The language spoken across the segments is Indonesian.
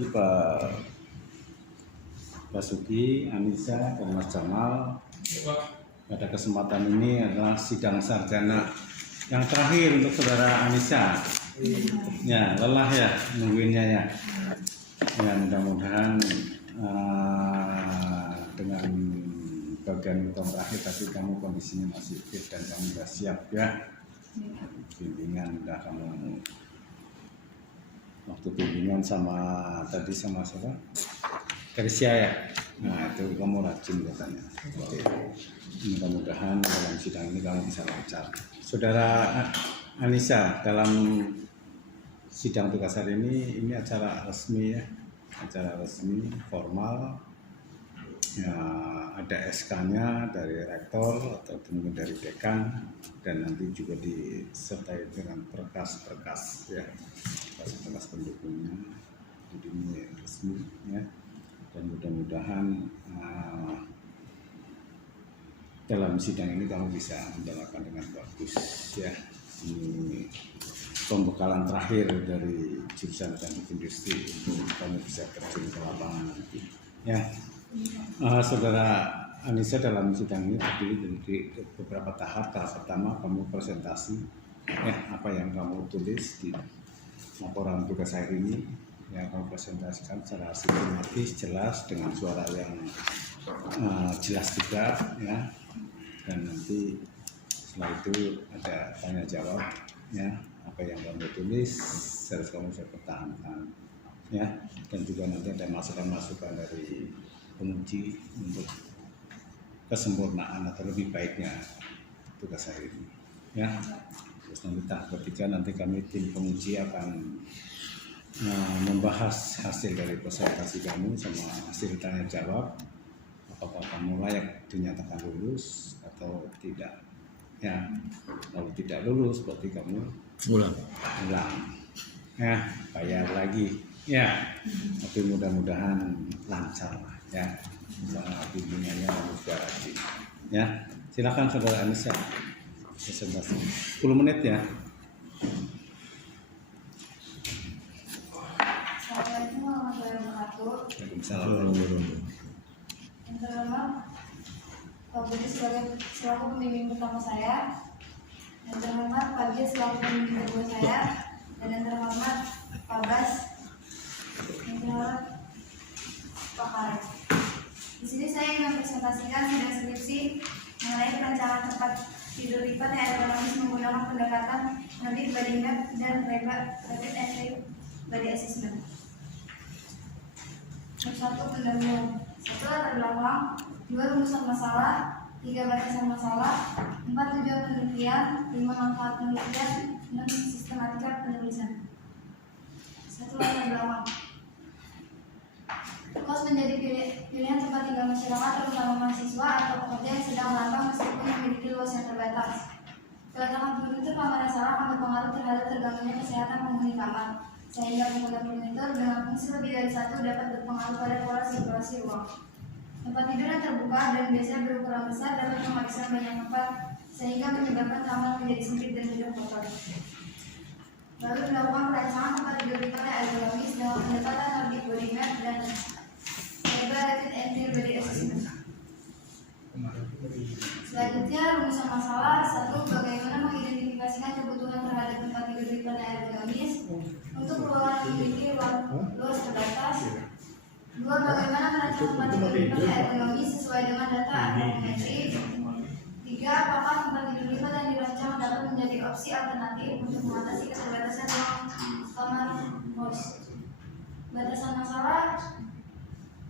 lagi Pak Basuki, Anissa, dan Mas Jamal. Pada kesempatan ini adalah sidang sarjana yang terakhir untuk saudara Anissa. Ya, lelah ya nungguinnya ya. Ya, mudah-mudahan dengan bagian terakhir tadi kamu kondisinya masih fit dan kamu sudah siap ya. Bimbingan udah kamu waktu bimbingan sama tadi sama siapa? Kersia ya. Nah itu kamu rajin katanya. Mudah-mudahan dalam sidang ini kamu bisa lancar. Saudara Anissa, dalam sidang tugas hari ini acara resmi ya, acara resmi formal. Ya, ada SK-nya dari rektor atau mungkin dari dekan, dan nanti juga disertai dengan berkas-berkas ya, berkas pendukungnya. Jadi ini resmi ya, dan mudah-mudahan dalam sidang ini kamu bisa menjalankan dengan bagus ya. Ini pembekalan terakhir dari jurusan teknik industri untuk kamu bisa terjun ke lapangan nanti ya. Saudara Anissa, dalam sidang ini terdiri dari beberapa tahap. Tahap pertama kamu presentasi ya, apa yang kamu tulis di laporan tugas hari ini yang kamu presentasikan secara sistematis, jelas, dengan suara yang jelas juga ya. Dan nanti setelah itu ada tanya jawab ya, apa yang kamu tulis harus kamu bisa pertahankan ya. Dan juga nanti ada masukan-masukan dari penguji untuk kesempurnaan atau lebih baiknya tugas hari ini ya. Terus nanti tahap ketiga, nanti kami tim penguji akan membahas hasil dari presentasi kamu sama hasil tanya jawab, apakah kamu layak dinyatakan lulus atau tidak ya. Kalau tidak lulus berarti kamu ulang ya, bayar lagi ya. Tapi mudah-mudahan lancar lah ya, bimbingannya kamu juga rajin ya. Silakan saudara Anissa, presentasi 10 menit ya. Assalamualaikum warahmatullahi wabarakatuh. Waalaikumsalam. Yang terhormat Pak Budi selaku pembimbing pertama saya, yang terhormat Pak J selaku pembimbing kedua saya, dan yang terhormat Pak Bas, yang terhormat Pak Karek. Di sini saya ingin mempresentasikan sidang skripsi mengenai perencanaan tempat tidur lipat yang ergonomis menggunakan pendekatan Nordic Body Map dan Rapid Entry Body Assessment. Satu, pendahuluan. 1, latar belakang. 2, rumusan masalah. 3, batasan masalah. 4, tujuan penelitian. 5, manfaat penelitian. 6, sistematika penulisan. 1, latar belakang. Kos menjadi pilihan tempat tinggal masyarakat, terutama mahasiswa atau pekerja yang sedang merantau meskipun memiliki luas yang terbatas. Keletakan furnitur pameran salah akan berpengaruh terhadap terganggunya kesehatan penghuni kamar, sehingga penggunaan furnitur dengan fungsi lebih dari satu dapat berpengaruh pada pola sirkulasi ruang. Tempat tidur yang terbuka dan biasanya berukuran besar dapat menghabiskan banyak tempat, sehingga menyebabkan kamar menjadi sempit dan mudah kotor. Lalu dilakukan perancangan tempat tidur lipat yang ergonomis dengan pendekatan Nordic Body Map dan Rapid Entry Body Assessment. Selanjutnya, rumusan masalah. 1, bagaimana mengidentifikasikan kebutuhan terhadap tempat tidur lipat yang ergonomis untuk ruangan yang memiliki luas terbatas. 2, bagaimana merancang tempat tidur lipat yang ergonomis sesuai dengan data antropometri. 3, apakah tempat tidur lipat yang dirancang dapat menjadi opsi alternatif untuk mengatasi keterbatasan ruang kamar kos. Batasan masalah.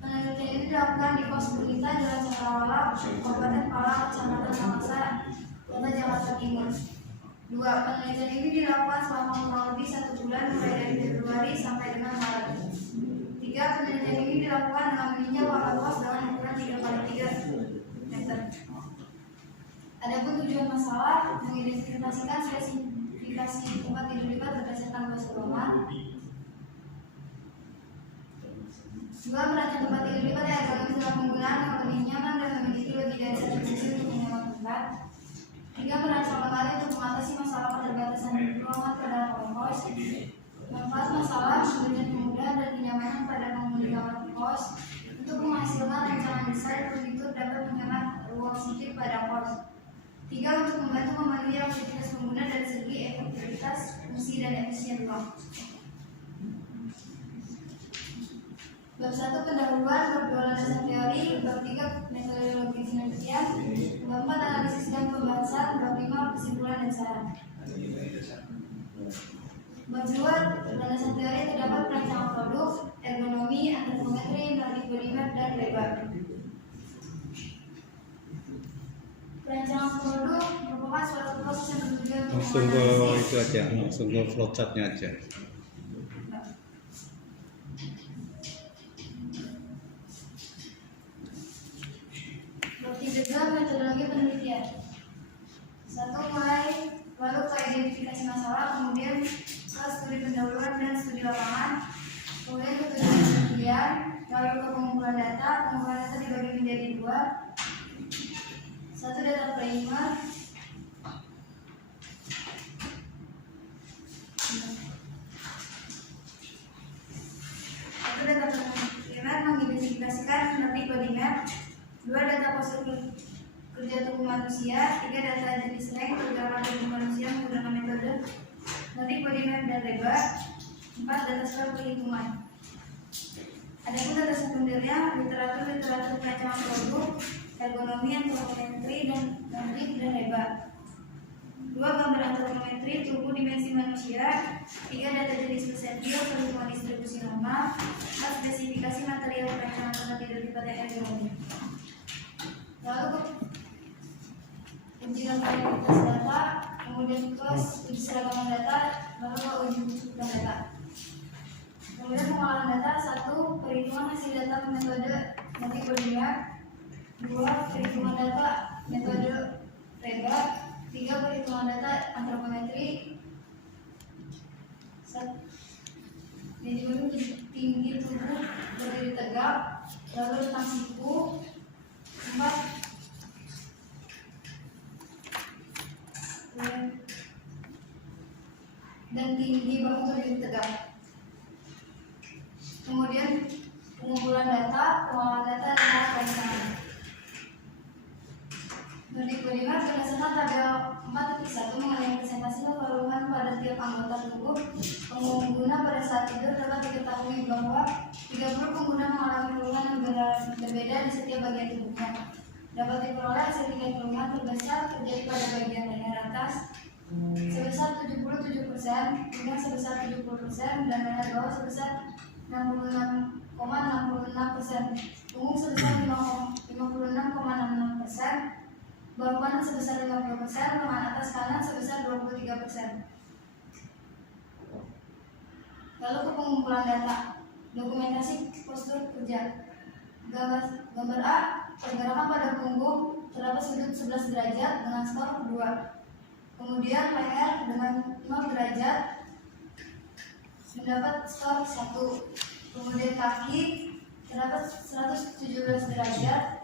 Penelitian ini dilakukan di Pos Pelita, Jalan Cakrawala, Kabupaten Pala, Kecamatan Makassar, Kota Jakarta Timur. 2, penelitian ini dilakukan selama kurang lebih 1 bulan mulai dari Februari sampai dengan Maret. 3, penelitian ini dilakukan dengan meninjau wakaf kos dengan ukuran 3x3 meter. Adapun tujuan masalah, mengidentifikasikan spesifikasi tempat tidur lipat berdasarkan bahasa Roma. 2, merancang tempat tidur lipat yang ergonomis dalam penggunaan yang lebih nyaman dan memiliki lebih dari satu fungsi untuk menyewa tempat. 3, merancang kembali untuk mengatasi masalah keterbatasan ruangan pada ruang kos. 4, masalah kemudian kemudahan dan kenyamanan pada penghuni kamar kos untuk menghasilkan rancangan desain begitu dapat menghemat ruang sipil pada kos. 3. Untuk membantu memenuhi aktivitas pengguna dari segi efektivitas, fungsi, dan efisien ruang. Bab 1 pendahuluan, bab 2 landasan teori, bab 3 metodologi penelitian, bab 4 analisis dan pembahasan, bab 5 kesimpulan dan saran. Bab 2 landasan teori terdapat perancangan produk, ergonomi, antropometri, nordik body map, dan lebar. Perancangan produk merupakan suatu proses yang bertujuan untuk Langsung ke itu aja, langsung ke flowchartnya aja. Bab 3 metodologi penelitian. 1. Mulai lalu ke identifikasi masalah, kemudian ke studi pendahuluan dan studi lapangan, kemudian ke tujuan penelitian, lalu ke pengumpulan data. Pengumpulan data dibagi menjadi 2. 1. Data primer. Satu data primer mengidentifikasikan nordik body map. 2. Data postur kerja tubuh manusia. 3. Data jenis rank pergerakan tubuh manusia menggunakan metode nordik body map dan lebar. 4. Data skor perhitungan. Adapun data sekundernya literatur perancangan produk, ergonomi, antropometri, dan nordik dan lebar. 2. Gambar antropometri tubuh dimensi manusia. 3. Data jenis persentil perhitungan distribusi normal. 4. Spesifikasi material perancangan tempat tidur di PTN ergonomi. Lalu uji kualitas data, kemudian ke uji seragaman data, lalu ke uji butuhkan data. Kemudian pengolahan data. 1. Perhitungan hasil data metode nordik body map. 2. Perhitungan data metode lebar. 3. Perhitungan data antropometri. Jadi tinggi tubuh berdiri tegak, lalu rentang siku. 4. Dan tinggi bahu berdiri tegak. Kemudian pengumpulan data, pengolahan data, dan perancangan. Nordik body map berdasarkan tabel 4.1 mengenai presentasi keperluan pada tiap anggota tubuh pengguna pada saat tidur dapat diketahui bahwa 30 pengguna mengalami keluhan yang berbeda di setiap bagian tubuhnya. Dapat diperoleh hasil tingkat keluhan terbesar terjadi pada bagian leher atas sebesar 77% hingga sebesar 70% dan leher bawah sebesar 66,66%, punggung sebesar 56,66%, bawah kanan sebesar 50%, lengan atas kanan sebesar 23%. Lalu ke pengumpulan data, dokumentasi postur kerja. Gambar A, pergerakan pada punggung terdapat sudut 11 derajat dengan skor 2. Kemudian leher dengan 0 derajat mendapat skor 1. Kemudian kaki terdapat 117 derajat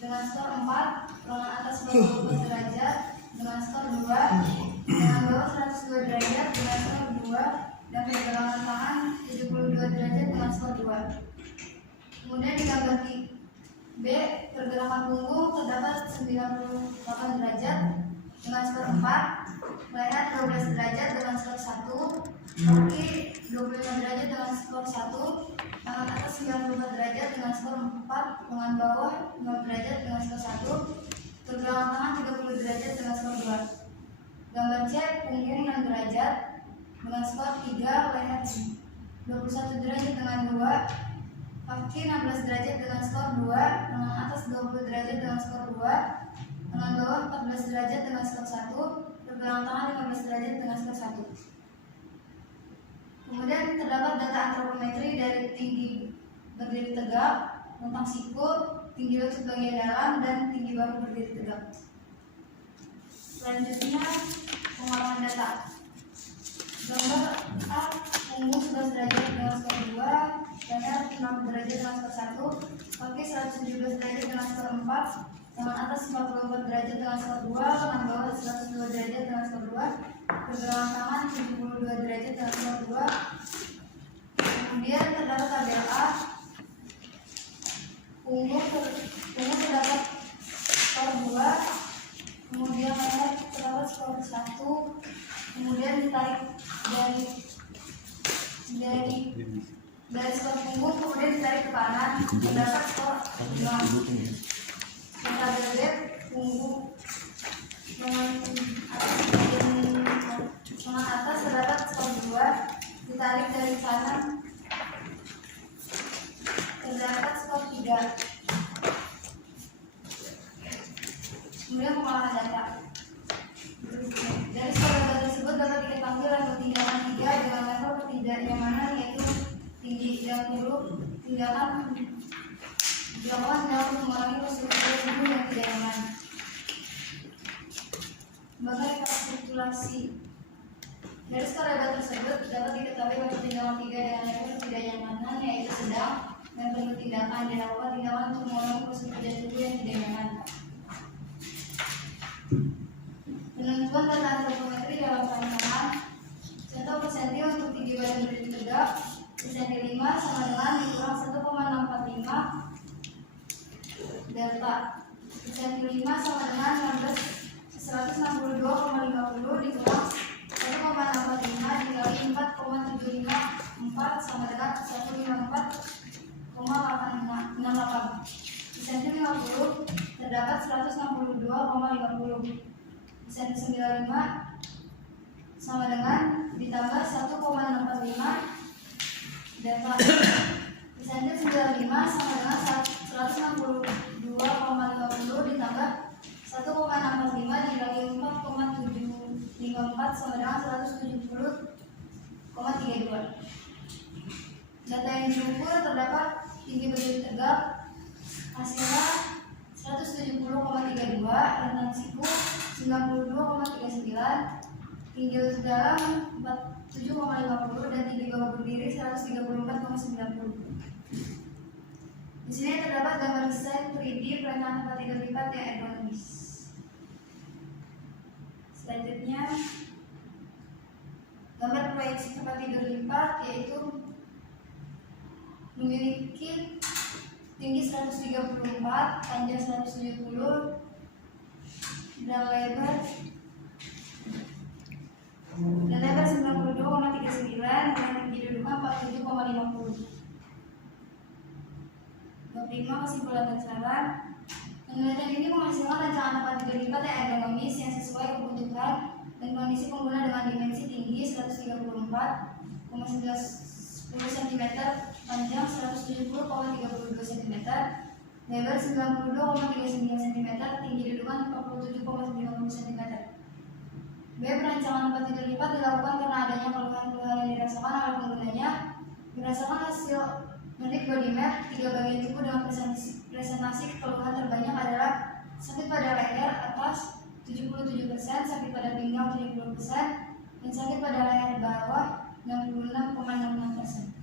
dengan skor 4, lengan atas 24 derajat dengan skor 2, lengan bawah 102 derajat dengan skor 2, dan pergelangan tangan 72 derajat dengan skor 2. Kemudian di gambar B, pergerakan punggung terdapat 98 derajat dengan skor 4, leher 12 derajat dengan skor 1, kaki 25 derajat dengan skor 1, tangan atas 94 derajat dengan skor 4, lengan bawah 5 derajat dengan skor 1, pergelangan tangan 30 derajat dengan skor 2. Gambar C, punggung 6 derajat dengan skor 3, leher 21 derajat dengan 2, kaki 16 derajat dengan skor 2, lengan atas 20 derajat dengan skor 2, lengan bawah 14 derajat dengan skor 1, pergelangan tangan 15 derajat dengan skor 1. Kemudian terdapat data antropometri dari tinggi berdiri tegak, rentang siku, tinggi lutut bagian dalam, dan tinggi bahu berdiri tegak. Selanjutnya pengolahan data. Gambar A, punggung 11 derajat dengan skor 2, leher 60 derajat dengan skor 1, kaki 117 derajat dengan skor 4, tangan atas 44 derajat dengan skor 2, lengan bawah 102 derajat dengan skor 2, pergelangan tangan 72 derajat dengan skor 2, Kemudian terdapat tabel A, punggung terdapat skor 2, kemudian leher terdapat skor 1, kemudian ditarik dari skor punggung, kemudian ditarik ke kanan terdapat skor 5. Tabel B, punggung dengan atas terdapat skor 2, ditarik dari kanan terdapat skor 3. Kemudian pengolahan data. Dari skor data tersebut dapat diketahui level tindakan 3 dengan level ketidaknyamanan, yaitu tinggi dan perlu tindakan dilakukan dalam mengurangi posisi tubuh yang tidak nyaman. Sebagai kapitulasi, dari skor data tersebut dapat diketahui level tindakan 3 dengan level ketidaknyamanan, yaitu sedang dan perlu tindakan dilakukan tindakan untuk mengurangi posisi tubuh yang tidak nyaman. Penentuan data antropometri dalam perancangan. Contoh persenti untuk tinggi badan berdiri tegak, persenti 5 sama dengan dikurang 1,645 delta. Persenti 5 sama dengan 162,50 dikurang 1,645 dikali 4,754 sama dengan 154,68. Persenti 50 terdapat 162,50. Persenti 95 sama dengan ditambah 1,645 delta. Persenti 95 sama dengan 162,50 ditambah 1,645 dikali 4,754 sama dengan 170,32. Data yang diukur terdapat tinggi berdiri tegak hasilnya 170,32, rentang siku 92,39, tinggi lutut dalam 47,50 dan tinggi bawah berdiri 134,90. Di sini terdapat gambar desain 3D perancangan tempat tidur lipat yang ergonomis. Selanjutnya, gambar proyeksi tempat tidur lipat yaitu memiliki tinggi 134, panjang 170, dan lebar 92,39 dengan tinggi dudukan 47,50. 25. Kesimpulan dan saran. Penelitian ini menghasilkan rancangan tempat tidur lipat yang ergonomis yang sesuai kebutuhan dan kondisi pengguna dengan dimensi tinggi 134,10 cm, panjang 170,32 cm, lebar 92,39 cm, tinggi dudukan 47,90 cm. B. Perancangan tempat tidur lipat dilakukan karena adanya keluhan-keluhan yang dirasakan oleh penggunanya. Berdasarkan hasil menit body map, 3 bagian tubuh dengan presentasi keluhan terbanyak adalah sakit pada leher atas 77%, sakit pada pinggang 70%, dan sakit pada leher bawah 66,66%.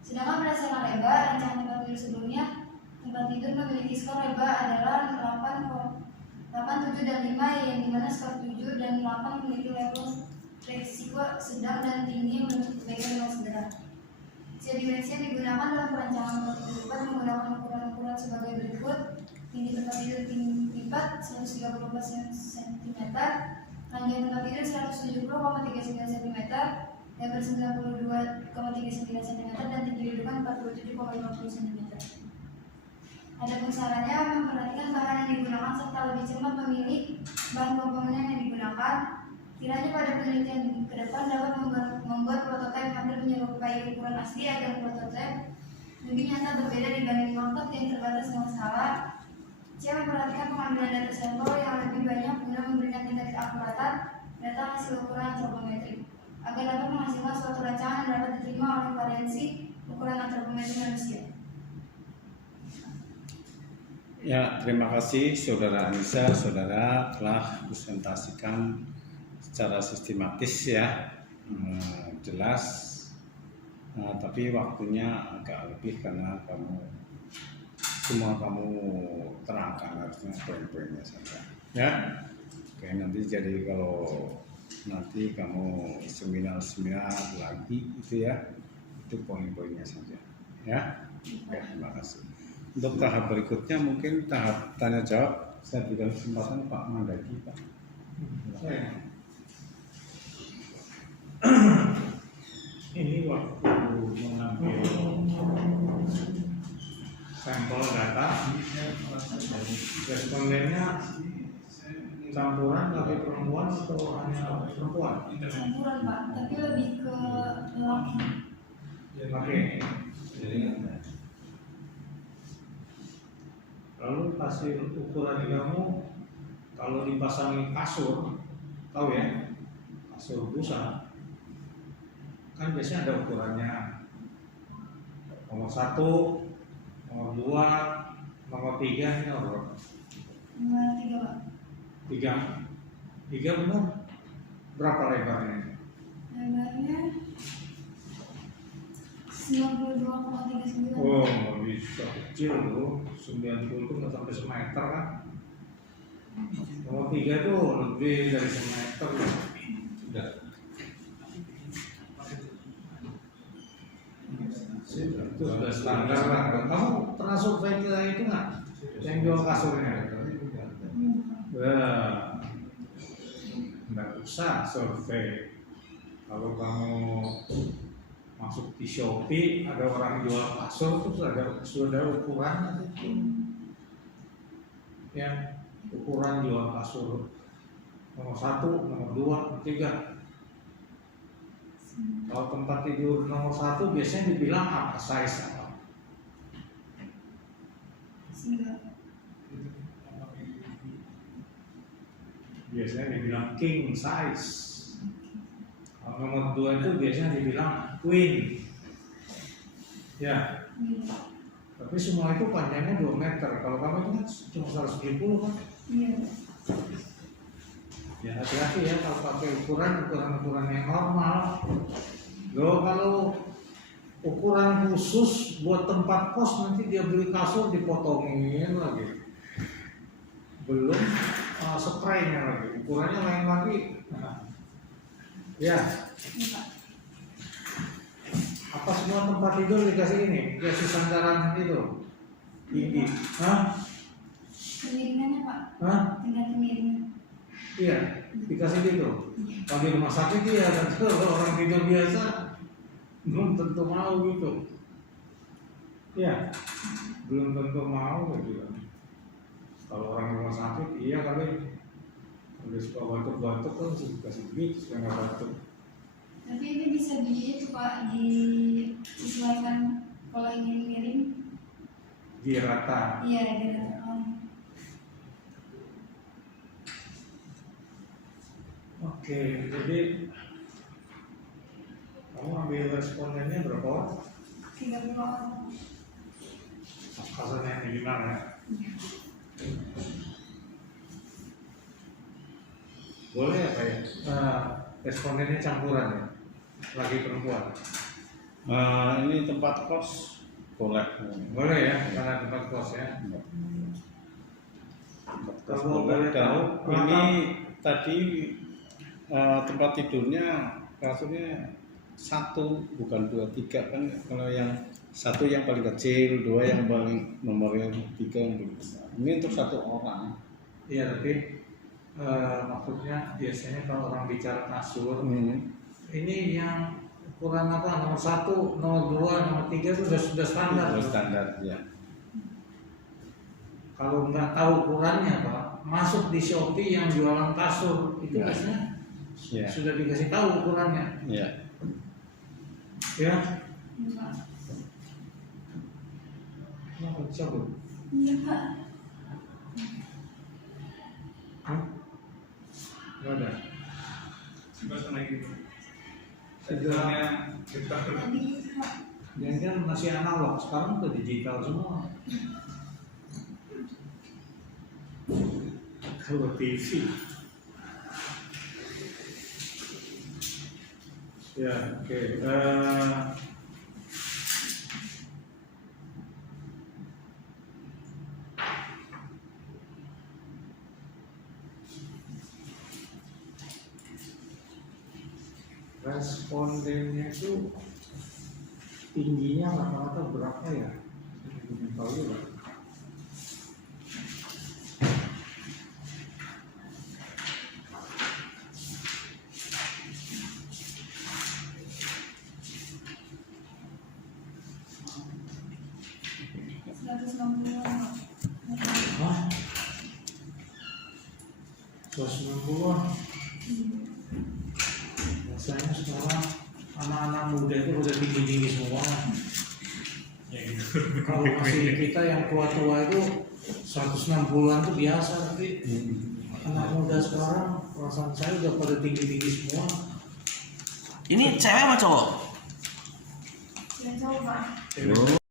Sedangkan berdasarkan REBA, rancangan tempat tidur sebelumnya, tempat tidur memiliki skor REBA adalah 8, 7, dan 5, yang dimana skor 7 dan 8 memiliki level resiko sedang dan tinggi menuntut kebaikan dengan segera. Dimensi yang digunakan dalam perancangan tempat tidur lipat menggunakan ukuran-ukuran sebagai berikut: tinggi tempat tidur lipat 134 cm, panjang tempat tidur 170,39 cm, lebar 92,39 cm, dan tinggi dudukan 47,50 cm. Adapun sarannya, memperhatikan bahan yang digunakan serta lebih cermat memilih bahan komponen yang digunakan. Kiranya pada penelitian ke depan dapat membuat prototipe hampir menyerupai ukuran asli agar prototipe lebih nyata berbeda dibanding market yang terbatas dengan salah. C. Memperhatikan pengambilan data sampel yang lebih banyak guna memberikan tingkat keakuratan data hasil ukuran antropometri agar dapat menghasilkan suatu rancangan yang dapat diterima oleh variansi ukuran antropometri manusia. Ya, terima kasih Saudara Anissa, Saudara telah presentasikan secara sistematis ya, jelas, tapi waktunya agak lebih karena semua kamu terangkan harusnya poin-poinnya saja ya. Oke, nanti jadi kalau nanti kamu seminar lagi itu ya, Itu poin-poinnya saja. Ya. Oke, terima kasih. Untuk tahap berikutnya mungkin tahap tanya jawab. Saya berikan kesempatan Pak Mandagi, Pak. Ini waktu mengambil sampel data, respondennya campuran laki perempuan atau hanya perempuan? Campuran Pak, tapi lebih ke laki. Laki. Lalu hasil ukuran kamu kalau dipasangi kasur, tahu ya, kasur busa, kan biasanya ada ukurannya nomor 1, nomor 2, nomor 3, ini nomor Nomor 3 Pak. 3 benar. Berapa lebarnya? Lebarnya 92,39. Oh, nggak bisa kecil tuh, 90 itu nggak sampai semeter kan? Nomor 3 tuh lebih dari semeter ya. Sudah. Itu sudah standar lah. Kamu pernah survei ke itu nggak? Yang jual kasurnya? Wah, nggak usah survei. Kalau kamu masuk di Shopee, ada orang jual kasur itu sudah ukuran itu. Ya, ukuran jual kasur nomor 1, nomor 2, nomor 3. Kalau tempat tidur nomor 1 biasanya dibilang apa size apa? Biasanya dibilang king size. Kalau nomor 2 itu biasanya dibilang queen. Ya. Tapi semua itu panjangnya 2 meter. Kalau kamu itu kan cuma 170 kan? Iya. Ya hati-hati ya kalau pakai ukuran yang normal. Loh kalau ukuran khusus buat tempat kos nanti dia beli kasur dipotongin lagi. Belum spraynya lagi, ukurannya lain lagi. Nah, ya. Apa semua tempat tidur dikasih ini? Dikasih sandaran itu tinggi? Hah? Kemiringannya Pak. Hah? Tingkat kemiringan. Iya, dikasih gitu. Kalau di rumah sakit iya, tentu orang tidur biasa belum tentu mau gitu. Ya, belum tentu mau gitu. Kalau orang rumah sakit iya kali. Udah suka batuk-batuk kan dikasih begitu supaya nggak batuk. Tapi ini bisa di itu Pak, disesuaikan kalau ingin miring. Di rata. Iya, diratakan. Oke, jadi kamu ambil respondennya berapa orang? 30 orang. Kasusnya yang minimal ya. Boleh apa ya? Respondennya campuran ya, laki perempuan. Ini tempat kos boleh. Boleh ya, karena tempat kos ya. Tempat kos Kalau boleh. boleh Dan tahu, ini tadi tempat tidurnya kasurnya 1 bukan 2, 3 kan. Kalau yang 1 yang paling kecil, 2 yang paling nomornya 3 yang paling besar. Ini untuk 1 orang. Iya, tapi maksudnya biasanya kalau orang bicara kasur, ini yang ukuran apa? Nomor 1, nomor 2, nomor 3 itu sudah standar. Itu standar ya. Kalau nggak tahu ukurannya Pak, masuk di Shopee yang jualan kasur itu Ya. biasanya Ya. sudah dikasih tahu ukurannya. Ya. Ya, Iya Pak. mau cabut. Iya Pak. Nggak ada. Tadi Pak. Jangan masih analog, sekarang udah digital semua. Kalau TV. Ya, oke. Respondennya itu tingginya rata-rata berapa ya? Belum tahu juga. Hah? 190-an. Biasanya sekarang anak-anak muda itu udah tinggi-tinggi semua. Ya gitu. Kalau masih kita yang tua-tua itu 160-an itu biasa, tapi anak muda sekarang perasaan saya udah pada tinggi-tinggi semua. Ini cewek apa cowok? Dan coba. Oh.